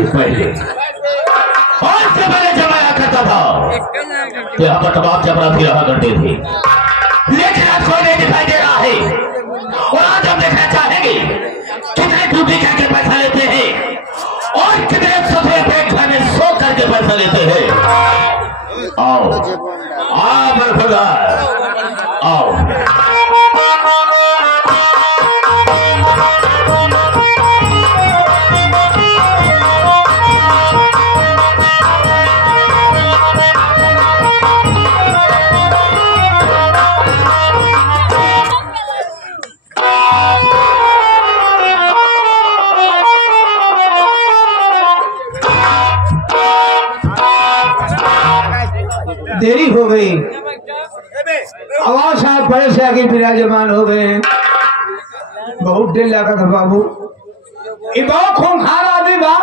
थी पहले, और से पहले जमाया करता था यहाँ पर तमाम चपरासी रहा करते थे, लेकिन आज कोई नहीं दिखाई दे रहा है। और आज हम देखना चाहेंगे कितने ड्यूटी करके पैसा लेते हैं और कितने सफे पेट खाने सो करके पैसा लेते हैं। आओ आओ बरखुदार आओ। देरी हो गई, आवाज साहब बड़े से आगे विराजमान हो गए हैं। बहुत देर लगा था बाबू, ये बहुत खूंखार आदमी बा,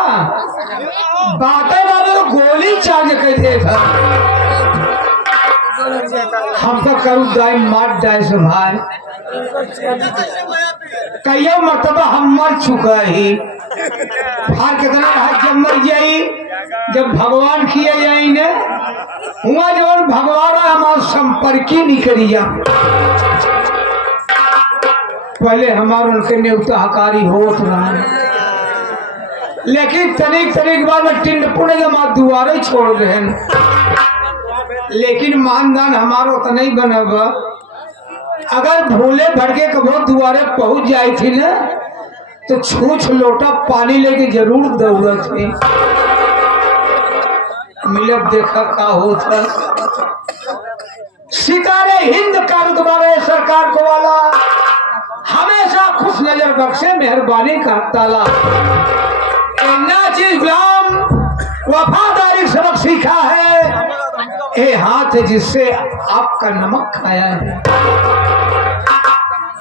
बातें बाबू तो गोली चार्ज कर दिए था। हम तो करू दाई मार जाए से भाई, कई मरतबा हम मर चुका ही। भार कितना जब मर जाई, जब भगवान किए जाई ने हुआ जो भगवान हमारे संपर्क ही नहीं करिया। पहले हमारे उनके न्योता हकारी होत रहा, लेकिन तनिक तनिक बाद में टिंडपुर जमा दुआरे छोड़ रहे, लेकिन मानदान हमारा उतना ही बनेगा। अगर भूले भड़के कबो दुआरे पहुंच जाई थी ना तो छूछ लोटा पानी लेके जरूर दौड़त थे। मिलब देखा का होता, सितारे हिंद का रुतबा सरकार को वाला, हमेशा खुश नजर बख्शे मेहरबानी का ताला। चीज गुलाम वफादारी सबक सीखा है, ये हाथ जिससे आपका नमक खाया है।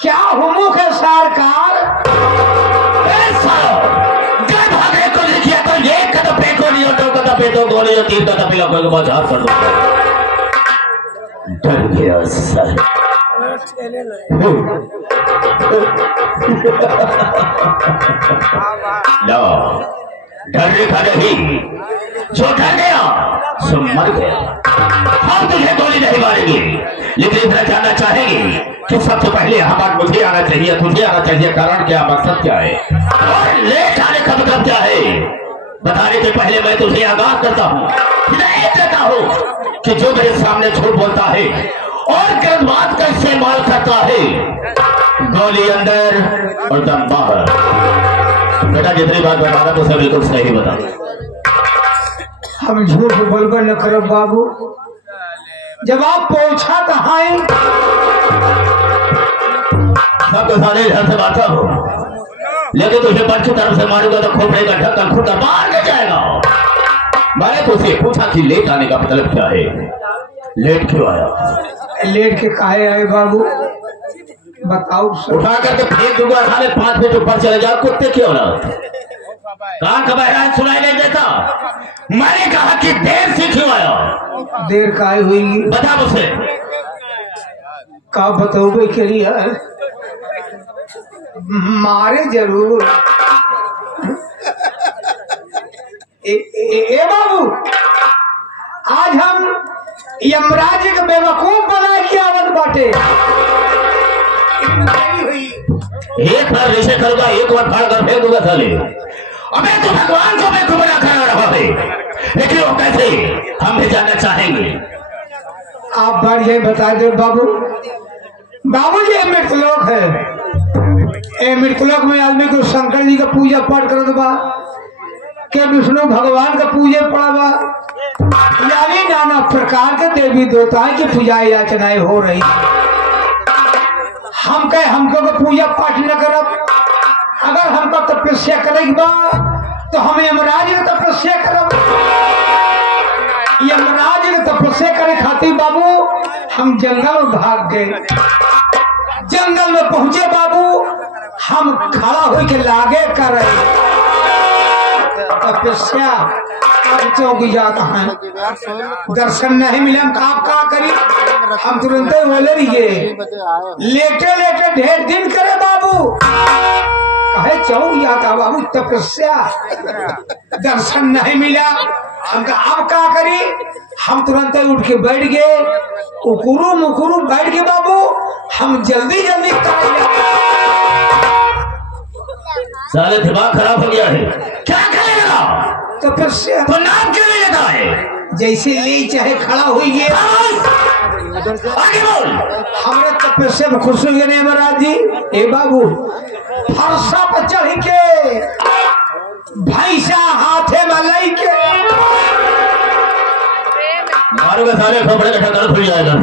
क्या हुमुख है सरकार, भागने को लिखिया तो एक कदम पे को नहीं, दो कदम पे दो गोली, तीन कदम पे लोगों को बाजार कर दो। डर गया सर, लो डरने का नहीं, जो डर गया सो मर गया। हम तुझे गोली नहीं मारेंगे, लेकिन इतना जानना चाहेंगे कि सबसे पहले हमारा मुझे आना चाहिए, तुझे आना चाहिए, कारण क्या, मकसद क्या है और लेट आने का मतलब क्या है। बताने के पहले मैं तुझे आगाह करता हूँ, हिदायत देता हूँ कि जो मेरे सामने झूठ बोलता है और गलत बात का इस्तेमाल करता है, गोली अंदर और दम बाहर। बेटा जितनी बात बता रहा तो बिल्कुल सही बता। हम झूठ बोलकर न करो बाबू, जब आप पहुंचा कहाँ सबके सारे इधर से बात हो, लेकिन तुझे पंच की तरफ से मारूंगा तो खोपड़े का ढक्कन खुद बाहर ले जाएगा। मैंने तुझसे पूछा कि लेट आने का मतलब क्या है, लेट क्यों आया? लेट के काहे आए बाबू बताओ। उठा करके फेंक दूंगा, साले 5 फीट ऊपर चले जाओ, कुत्ते क्यों ना। कहाँ का बहरान सुनाई नहीं देता? मैंने कहा कि देर से क्यों आया? देर काहे हुई बता मुझसे। का बताओगे के लिए मारे जरूर। ए बाबू, आज हम यमराज के बेवकूफ बना के आवत बाटे। एक बार जैसे करूंगा, एक बार फाड़ कर फेंक दूंगा साले। अबे तो भगवान को बेवकूफ बना कर रहा है, लेकिन वो कैसे, हम भी जानना चाहेंगे। आप बार ये बता दे बाबू। बाबू जी मृतलोक है, मृतलोक में आदमी को शंकर जी का पूजा पाठ करत बा, के विष्णु भगवान का पूजा पड़ा बा, यानी नाना प्रकार के देवी देवताओं की पूजा याचनाएं हो रही। हम कहे हमको को पूजा पाठ न करब, अगर हमको तपस्या करेगी बा तो हम यमराज की तपस्या करब। यमराज की तपस्या करे खातिर बाबू हम जंगल में भाग गए। जंगल में पहुंचे बाबू, हम खड़ा होके लागे कर रहे तपस्या। चौकी जाता है, दर्शन नहीं मिले, हम काम का करी। हम तुरंत बोले रहिए लेटे लेटे ढेर दिन करे बाबू। कहे चौ या था बाबू तपस्या दर्शन नहीं मिला। हम कहा अब क्या करी, हम तुरंत उठ के बैठ गए, उकुरू मुकुरू बैठ के बाबू हम जल्दी जल्दी साले दिमाग खराब हो गया है, क्या करने लगा? तपस्या तो नाम क्यों नहीं लेता है? जैसे ले चाहे खड़ा हुई गए। आगे बोल। हमारे तपस्या में खुश हुए नहीं महाराज जी। ए बाबू फरसा पर चढ़ के भैंसा हाथे में लई के मारोगे साले खोपड़े का ढक्कन खुल जाएगा।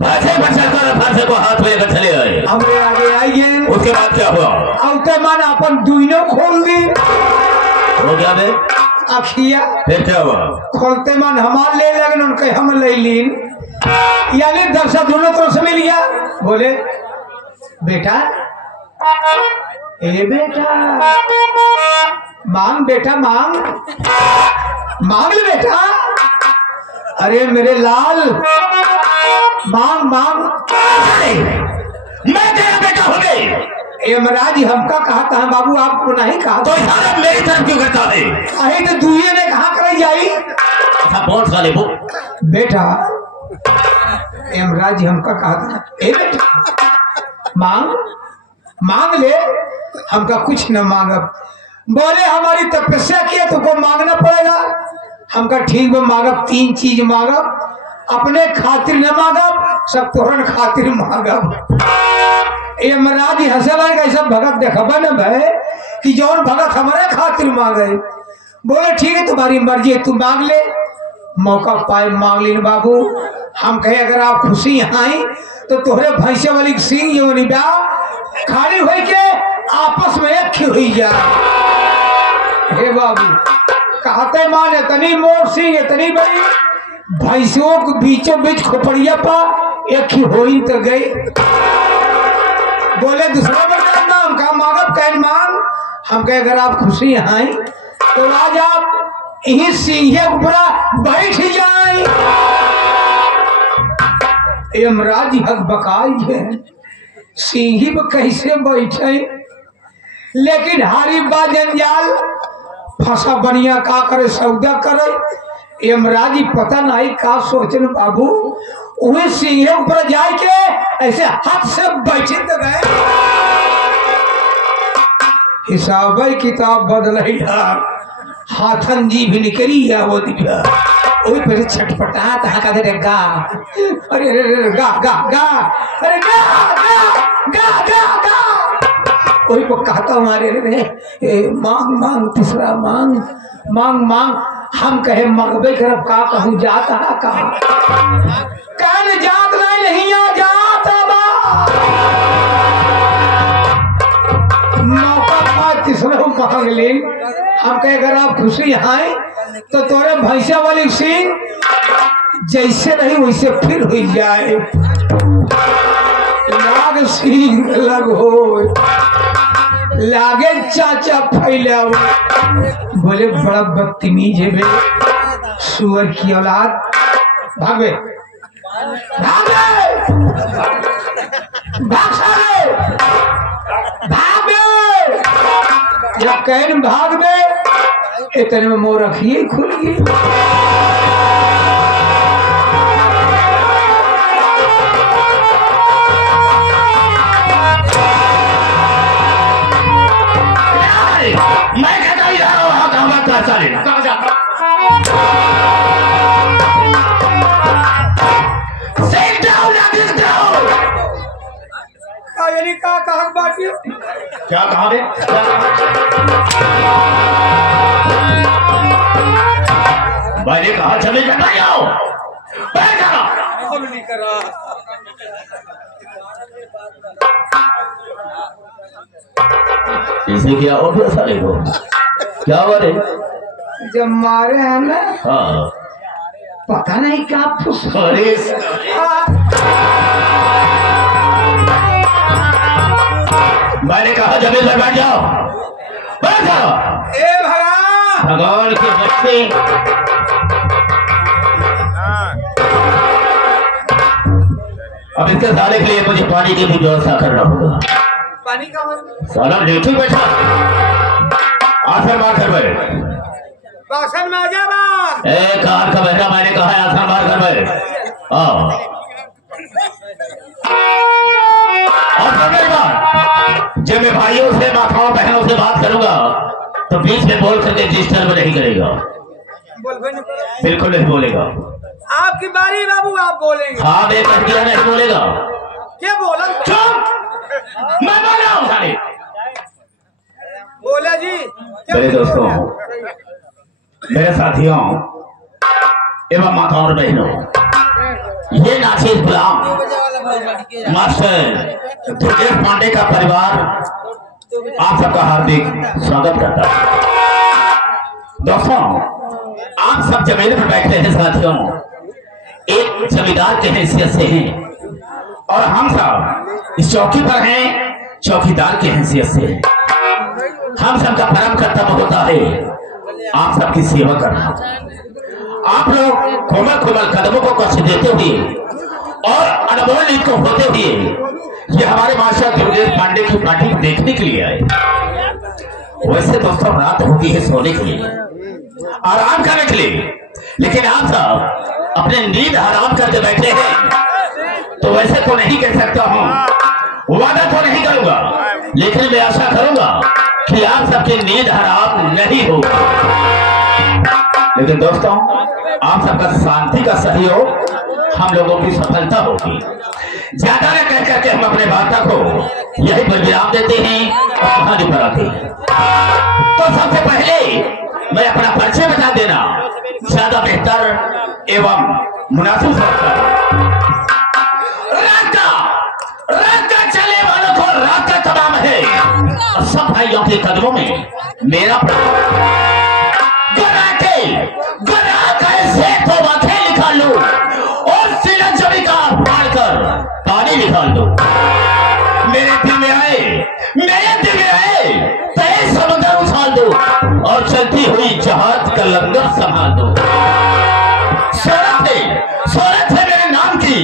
भैंसे बचा कर फरसे को हाथ में लेकर चले आए। हमरे आगे आइए। उसके बाद क्या हुआ? औते मन अपन दुइनो खोल दी। हो गया बे? अखिया फिर क्या हुआ? खोलते मन हमार ले लगन उनके हम ले लीन, यानी दर्शक दोनों तरफ से मिल गया। बोले बेटा, ए बेटा मांग, बेटा मांग, मांग ले बेटा। अरे मेरे लाल मांग मांग। मैं तेरा बेटा हो गई। यमराज हमका कहा था बाबू, आपको नहीं कहा तो सारा मेरी तरफ क्यों करता है? अरे तो दुनिया ने कहा कराई जाई। अच्छा बहुत साले वो बेटा यमराज हमका कहा था ए बेटा मांग, मांग ले। हमका कुछ न मांगब। बोले हमारी तपस्या की है तुमको मांगना पड़ेगा। हमका ठीक में मांगब, 3 चीज मांगब, अपने खातिर न मांगब, सब तोहरन खातिर मांगब। यमराज हंसला कैसा भगत देखबा न भाई कि जौन भगत हमारे खातिर मांगे। बोले ठीक है तुम्हारी मर्जी है, तू मांग ले। मौका पाए मांग लीन बाबू। हम कहे अगर आप खुशी आई तो तोहरे भैंसे वाली सिंह ये वाली बा खाली हो के आपस में एक हुई जा। हे बाबू कहते मान इतनी मोर सिंह इतनी बड़ी भैंसों के बीचों बीच खोपड़िया पा एक ही हो तो गई। बोले दूसरा बरदान नाम का मांगब कैन मांग। हम कहे अगर आप खुशी आई तो आज आप यही सिंह ऊपर बैठ जाए। यमराज हक बकाई है सिंही पर कैसे बैठे, लेकिन हारी बा जंजाल फंसा बढ़िया का करे सौदा करे। यमराज पता नहीं का सोचन बाबू, वही सिंह ऊपर जाए के ऐसे हाथ से बैठे गए। हिसाब किताब बदल हाथन जी भी निकली है वो दिखा वही पर छटपटा था रे गा। अरे गा गा गा, अरे गा गा गा गा गा। वही को कहता हमारे रे मांग मांग तीसरा मांग मांग मांग। हम कहे मंगबे करब का कहूँ जाता है कहा कहने जात नहीं आ जाता बा। मौका पाए तीसरा मांग ले। हम कहे अगर आप खुशी आए तो तोरे भैंसा वाली सिंह जैसे रही वैसे फिर हो जाए। लाग सिंह लग हो लागे चाचा फैला। बोले बड़ा बदतमीज है बे सुअर की औलाद। भागे भागे भागे। जब कैन भाग में इतने में मोर रखिए खुल गई। मैं कहता हूँ कहाँ जाता क्या कहा बे? मैंने कहा चले जाना जाओ इसे क्या और भी सारे को क्या बारे जब मारे हैं ना। हाँ पता नहीं क्या मैंने कहा जमीन पर बैठ जाओ बैठ जाओ। ए भगवान भगवान के बच्चे अब इसके सारे के लिए मुझे पानी की भी व्यवस्था करना होगा। पानी का साला लेठी बैठा आसन मार कर बैठ। बासन में आ जा बा। ए कार का बहरा मैंने कहा है आसन मार कर बैठ। और मेरी बात जब मैं भाइयों से माताओं बहनों से बात करूंगा तो बीच में बोल करके डिस्टर्ब नहीं करेगा। बिल्कुल नहीं बोलेगा। आपकी बारी बाबू, आप बोलेंगे। हाँ मैं कह दिया नहीं बोलेगा। क्या बोला? चुप, मैं बोल रहा हूँ सारे। बोला जी। मेरे दोस्तों, मेरे साथियों एवं माताओं और बहनों, ये नाचिस गुलाम मास्टर दुर्गेश पांडे का परिवार आप सबका हार्दिक स्वागत करता है। दोस्तों, आप सब जमीन पर बैठे हैं साथियों, एक जमींदार के हैसियत से हैं और हम सब इस चौकी पर हैं चौकीदार की हैसियत से हैं। हम सबका परम कर्तव्य होता है आप सबकी सेवा करना। आप लोग कोमल कोमल कदमों को कष्ट देते हुए और अनमोल नीत को होते हुए ये हमारे मास्टर दुर्गेश पांडे की पार्टी को देखने के लिए आए। वैसे दोस्तों रात होती है सोने के लिए, आराम करने के लिए, लेकिन आप सब अपने नींद हराम करके बैठे हैं। तो वैसे तो नहीं कह सकता हूं, वादा तो नहीं करूंगा, लेकिन मैं आशा करूंगा कि आप सबकी नींद हराम नहीं होगी। लेकिन दोस्तों आप सबका शांति का सहयोग हम लोगों की सफलता होगी। ज्यादा न कह करके हम अपने वार्ता को यही पर विराम देते हैं और कहानी पर आते हैं। तो सबसे पहले मैं अपना परिचय बता देना ज्यादा बेहतर एवं मुनासिब समझता हूं। रात का चले वालों को रात का तमाम है और सब भाइयों के कदमों में मेरा कैसे तो माथे निकाल लो और सीना जमी का फाड़ कर पानी निकाल दो। मेरे दिल में आए तेज समुद्र उछाल दो और चलती हुई जहाज का लंगर संभाल दो। शोहरत है मेरे नाम की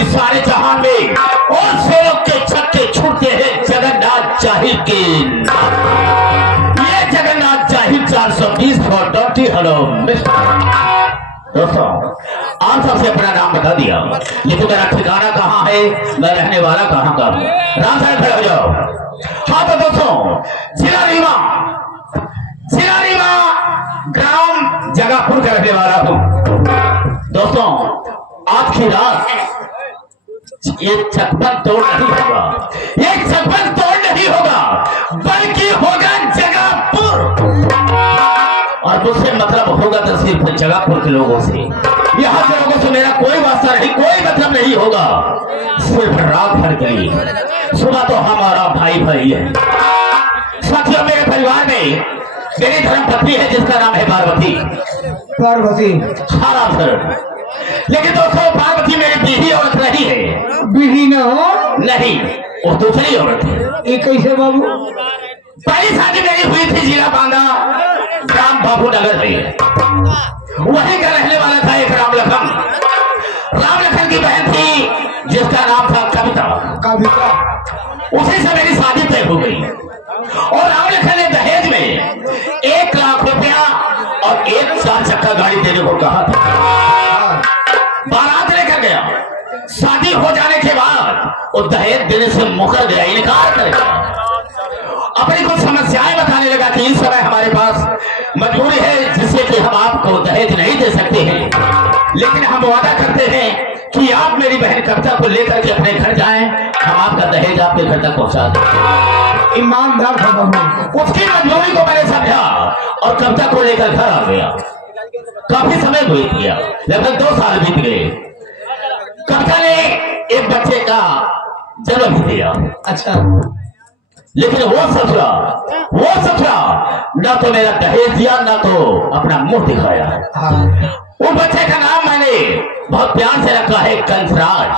इस सारे जहान में और शेरों के छक्के छूटते हैं जगन्नाथ जाहिर के। ये जगन्नाथ जाहिर 420 420। हेलो दोस्तों, आप सबसे अपना नाम बता दिया, लेकिन मेरा ठिकाना कहाँ है, मैं रहने वाला कहाँ का हूँ। राम साहब खड़े हो जाओ। हाँ तो दोस्तों, जिला रीवा ग्राम जगापुर का रहने वाला हूँ। दोस्तों आज की रात ये चकमक तोड़ नहीं होगा, बल्कि होगा जगापुर। और मुझसे मतलब होगा तो सिर्फ जगापुर के लोगों से। यहाँ के लोगों से मेरा कोई वास्ता नहीं, कोई मतलब नहीं होगा, सिर्फ रात भर के लिए। सुबह तो हमारा भाई है। साथियों, मेरे परिवार में मेरी धर्म पत्नी है जिसका नाम है पार्वती। हाँ सर, लेकिन दोस्तों पार्वती मेरी बीवी औरत नहीं है। बीवी न हो? नहीं, वो दूसरी औरत है। ये कैसे बाबू? पहली शादी मेरी हुई थी जिला बांदा ग्राम बाबू नगर में। वहीं का रहने वाला था एक राम लखन की बहन थी जिसका नाम था कविता। उसी से मेरी शादी तय हो गई और राम लखन ने दहेज में 1 लाख रुपया और 1 4 चक्का गाड़ी देने को कहा था। बारात लेकर गया। शादी हो जाने के बाद वो दहेज देने से मुकर गया, इनकार कर गया। अपनी कुछ समस्याएं बताने लगा कि इस समय हमारे पास मजबूरी है जिससे कि हम आपको दहेज नहीं दे सकते हैं, लेकिन हम वादा करते हैं कि आप मेरी बहन कविता को लेकर के अपने घर जाएं, हम आपका दहेज आपके घर तक पहुंचा दें। ईमानदार था बाबू। उसकी मजबूरी को मैंने समझा और कविता को लेकर घर आ गया। काफी समय बीत गया, लगभग 2 साल बीत गए। कविता ने एक बच्चे का जन्म भी दिया। अच्छा, लेकिन वो ससुरा न तो मेरा दहेज दिया न तो अपना मुंह दिखाया। वो बच्चे का नाम मैंने बहुत प्यार से रखा है कंसराज।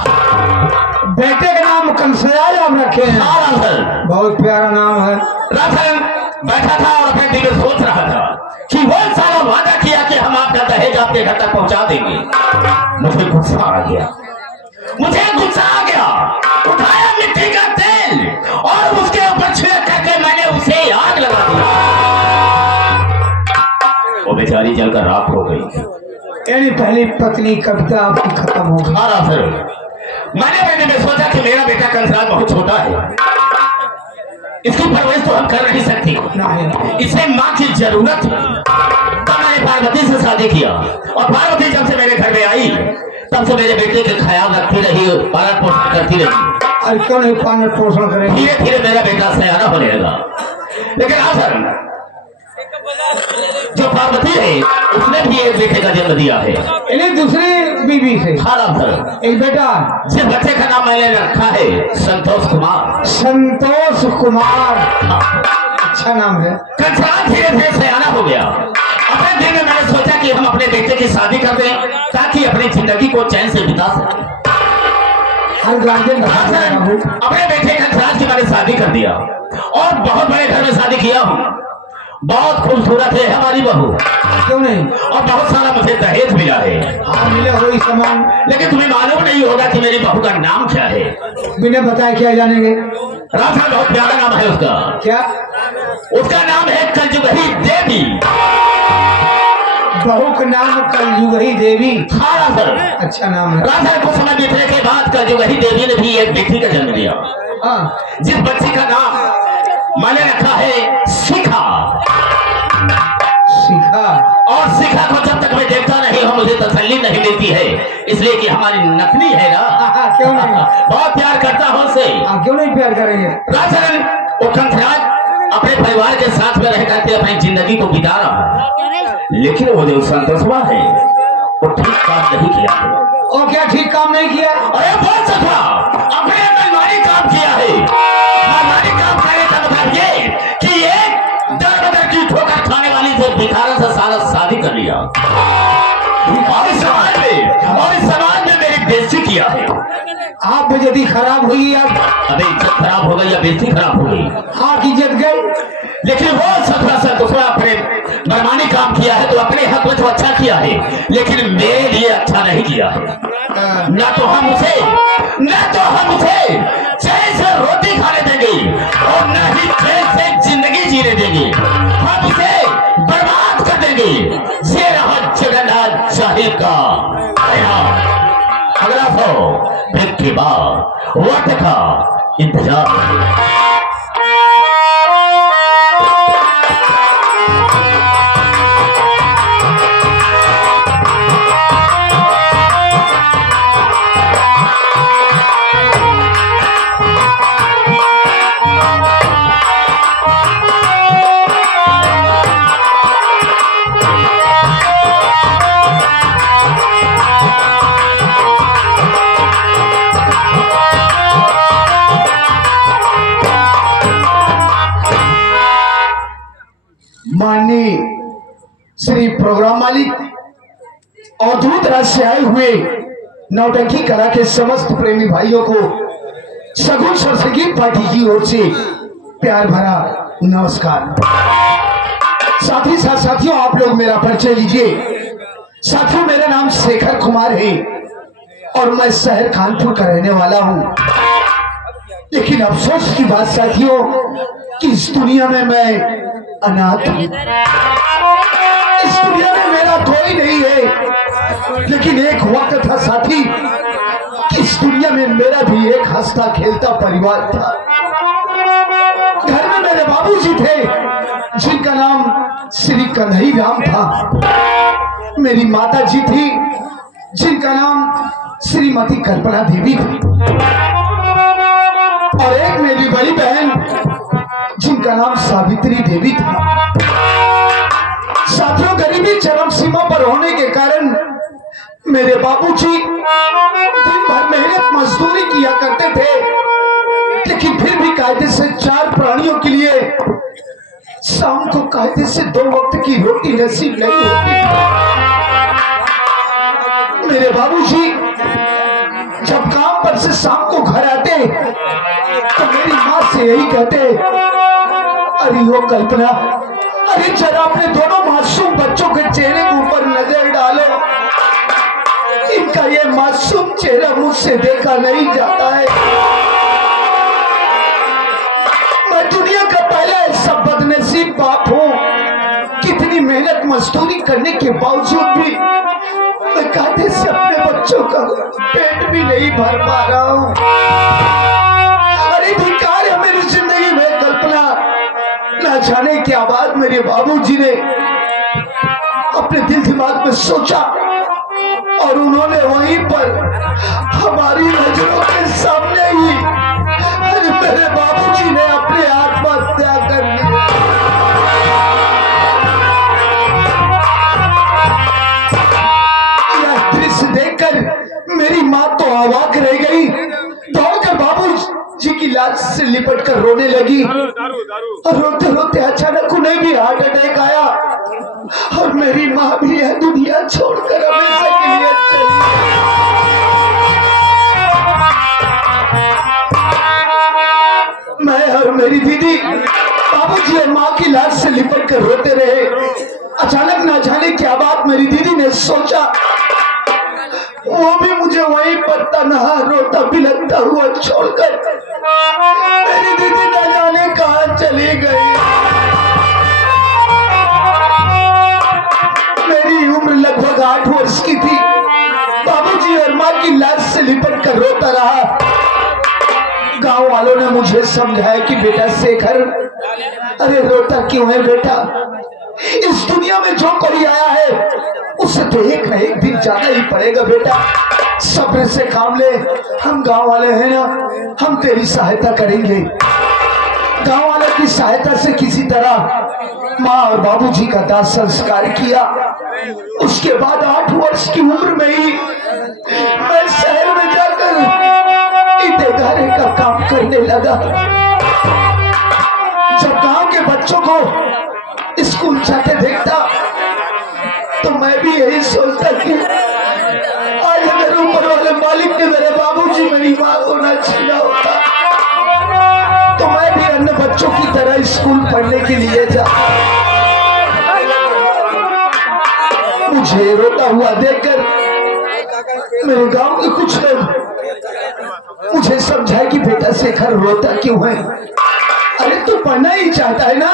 बेटे का नाम कंसराज आप रखे हैं? हाँ सर, बहुत प्यारा नाम है। रासन बैठा था और अपने दिल में सोच रहा था कि वो सारा वादा किया कि हम आपका दहेज आपके घर तक पहुंचा देंगे। मुझे गुस्सा आ गया, उठाया मिट्टी का तेल और उसके सारी जलकर राख हो गई। यानी पहली पत्नी कविता आपकी खत्म हो गई। हाँ सर, मैंने मैंने में सोचा कि मेरा बेटा कंसराज बहुत छोटा है, इसकी परवरिश तो हम कर नहीं सकती, इसे माँ की जरूरत है। तब मैंने पार्वती से शादी किया और पार्वती जब से मेरे घर में आई तब से मेरे बेटे के ख्याल रखती रही, पालन पोषण करती रही। और क्यों नहीं पालन पोषण करेंगे? धीरे धीरे मेरा बेटा सयाना होने लगा। लेकिन हाँ सर, जो पार्वती है उसने भी एक बेटे का जन्म दिया है। इन्हें दूसरी बीवी से? हाँ सर, एक बेटा। जिस बच्चे का नाम मैंने रखा है संतोष कुमार। संतोष कुमार, हाँ। अच्छा नाम है। कंसराज धीरे धीरे सयाना हो गया। अपने दिन में मैंने सोचा कि हम अपने बेटे की शादी कर दें ताकि अपनी जिंदगी को चैन से बिता सकें। हर गार्जियन अपने बेटे कंसराज की मैंने शादी कर दिया और बहुत बड़े घर में शादी किया हूँ। बहुत खूबसूरत है हमारी बहू। क्यों नहीं? और बहुत सारा मुझे दहेज मिला है। हाँ मिला वही सामान। लेकिन तुम्हें मालूम नहीं होगा कि मेरी बहू का नाम क्या है। बिना बताए क्या जानेंगे? राधा, बहुत प्यारा नाम है उसका। क्या? उसका नाम है कलयुगी देवी। बहू का नाम कलयुगी देवी? हाँ सर, अच्छा नाम है। राधा को समय बीतने के बाद कलयुगी देवी ने भी एक बेटी का जन्म दिया। हाँ। जिस बच्ची का नाम मैंने रखा है शिखा। शिखा। और शिखा को जब तक मैं देखता नहीं हूँ मुझे तसल्ली नहीं मिलती है, इसलिए कि हमारी नकली है ना। क्यों नहीं? बहुत प्यार करता हूँ उसे। क्यों नहीं प्यार करेंगे? राजन, वो कंसराज अपने परिवार के साथ में रह करके अपनी जिंदगी को बिता रहा है। लेकिन वो जो संतोषवा है वो ठीक काम नहीं किया है। और क्या ठीक काम नहीं किया? अरे बहुत सफा अपने मनमानी काम किया है। मनमानी काम करने का मतलब ये कि एक दर बदर की ठोकर खाने वाली से भिखारन से सारा शादी कर लिया और इस समाज में मेरी बेइज्जती किया है। आप बेइज्जती खराब हुई। अब अबे इज्जत खराब हो गई या बेइज्जती खराब हो गई? आप इज्जत गई। लेकिन वो सफरा से दूसरा अपने मनमानी काम किया है तो अपने हक में तो अच्छा किया है, लेकिन मेरे लिए अच्छा नहीं किया है। ना तो हम उसे चैन से रोटी खाने देंगे और न ही चैन से जिंदगी जीने देंगे। हम उसे बर्बाद कर देंगे। ये रहा जगन्नाथ साहिब का अगला सो फिर के बाद वक्त का इंतजार। माननीय श्री प्रोग्राम मालिक और दूर दराज से आए हुए नौटंकी कला के समस्त प्रेमी भाइयों को सगुन सरसंगीत पार्टी की ओर से प्यार भरा नमस्कार। साथ ही साथ साथियों, आप लोग मेरा परिचय लीजिए। साथियों, मेरा नाम शेखर कुमार है और मैं शहर कानपुर का रहने वाला हूँ। लेकिन अफसोस की बात साथियों कि इस दुनिया में मैं अनाथ हूँ। इस दुनिया में मेरा कोई नहीं है। लेकिन एक वक्त था साथी कि इस दुनिया में मेरा भी एक हंसता खेलता परिवार था। घर में मेरे बाबूजी थे जिनका नाम श्री कन्हई राम था। मेरी माता जी थी जिनका नाम श्रीमती कल्पना देवी थी और एक मेरी बड़ी बहन जिनका नाम सावित्री देवी था। साथियों, गरीबी चरम सीमा पर होने के कारण मेरे बाबूजी दिन भर मेहनत मजदूरी किया करते थे, लेकिन फिर भी कायदे से 4 प्राणियों के लिए शाम को कायदे से 2 वक्त की रोटी नसीब नहीं होती। मेरे बाबूजी जब काम पर से शाम को घर आते तो मेरी माँ से यही कहते, अरे वो कल्पना, अरे जरा अपने दोनों मासूम बच्चों के चेहरे के ऊपर नजर डालो। इनका ये मासूम चेहरा मुझसे देखा नहीं जाता है। मैं दुनिया का पहला ऐसा बदनसीब बाप हूँ। कितनी मेहनत मजदूरी करने के बावजूद भी मैं कांटे से अपने बच्चों का पेट भी नहीं भर पा रहा हूँ। अरे धिक्कार है मेरी जिंदगी में कल्पना। ना जाने क्या बात मेरे बाबूजी ने अपने दिल दिमाग में सोचा और उन्होंने वहीं पर हमारी नजरों के सामने ही मेरे बाबूजी ने अपने आत्महत्या कर ली। यह दृश्य देखकर मेरी माँ तो अवाक रह गई। दौड़कर बाबूजी की लाश से लिपट कर रोने लगी और रोते रोते अचानक उन्हें भी हार्ट अटैक आया और मेरी माँ भी यह दुनिया छोड़कर हमेशा के लिए चली गई। मैं और मेरी दीदी बाबूजी और माँ की लाश से लिपट कर रोते रहे। अचानक ना जाने क्या बात मेरी दीदी ने सोचा, वो भी मुझे वहीं पर तन्हा रोता बिलखता हुआ छोड़कर मेरी दीदी न जाने कहाँ चली गई। मेरी उम्र लगभग 8 वर्ष की थी। बाबूजी और माँ की लाश से लिपट कर रोता रहा। गांव वालों ने मुझे समझाया कि बेटा शेखर, अरे रोता क्यों है बेटा, इस दुनिया में जो कोई आया है उसे तो एक न एक दिन जाना ही पड़ेगा बेटा, सब्र से काम ले। हम गांव वाले हैं ना, हम तेरी सहायता करेंगे। गांव वाले की सहायता से किसी तरह माँ और बाबूजी का दाह संस्कार किया। उसके बाद 8 वर्ष की उम्र में ही मैं शहर में जाकर ईंटे गारे का काम करने लगा। जब गांव के बच्चों को स्कूल जाते देखता तो मैं भी यही सोचता कि आज अगर ऊपर वाले मालिक ने मेरे बाबूजी मेरी माँ को न छीना होता तो मैं भी अन्य बच्चों की तरह स्कूल पढ़ने के लिए जा। मुझे रोता हुआ देखकर मेरे गांव के कुछ लोग मुझे समझाए कि बेटा शेखर रोता क्यों है, अरे तू पढ़ना ही चाहता है ना,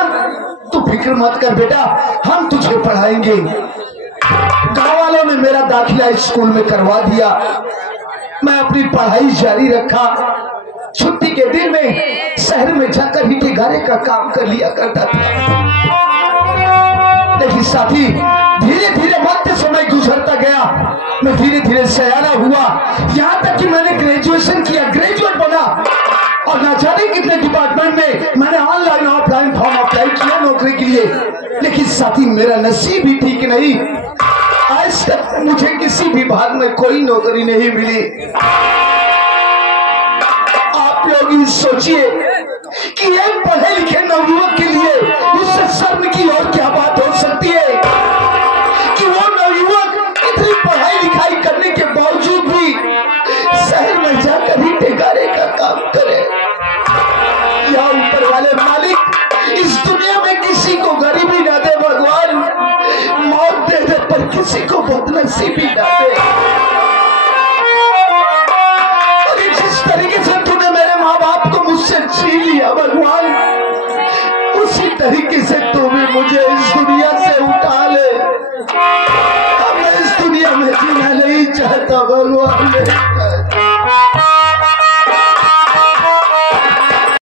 तू फिक्र मत कर बेटा, हम तुझे पढ़ाएंगे। गांव वालों ने मेरा दाखिला स्कूल में करवा दिया। मैं अपनी पढ़ाई जारी रखा। छुट्टी के दिन में शहर में जाकर ईंटे गारे का काम कर लिया करता था। लेकिन साथी धीरे धीरे वक्त समय गुजरता गया। मैं धीरे धीरे सयाना हुआ, यहाँ तक कि मैंने ग्रेजुएशन किया, ग्रेजुएट बना और ना जाने कितने डिपार्टमेंट में मैंने ऑनलाइन ऑफलाइन फॉर्म अप्लाई किया नौकरी के लिए। लेकिन साथी मेरा नसीब ही ठीक नहीं, आज तक मुझे किसी भी भाग में कोई नौकरी नहीं मिली। आप लोग ही सोचिए कि एक पढ़े लिखे नवयुवक के लिए उससे शर्म की और क्या बात हो सकती है कि वो नवयुवक इतनी पढ़ाई लिखाई करने के बावजूद भी शहर में जाकर ईंटे गारे का काम करे। या ऊपर वाले मालिक इस दुनिया में किसी को गरीबी न दे भगवान, मौत दे दे पर किसी को बदनसीबी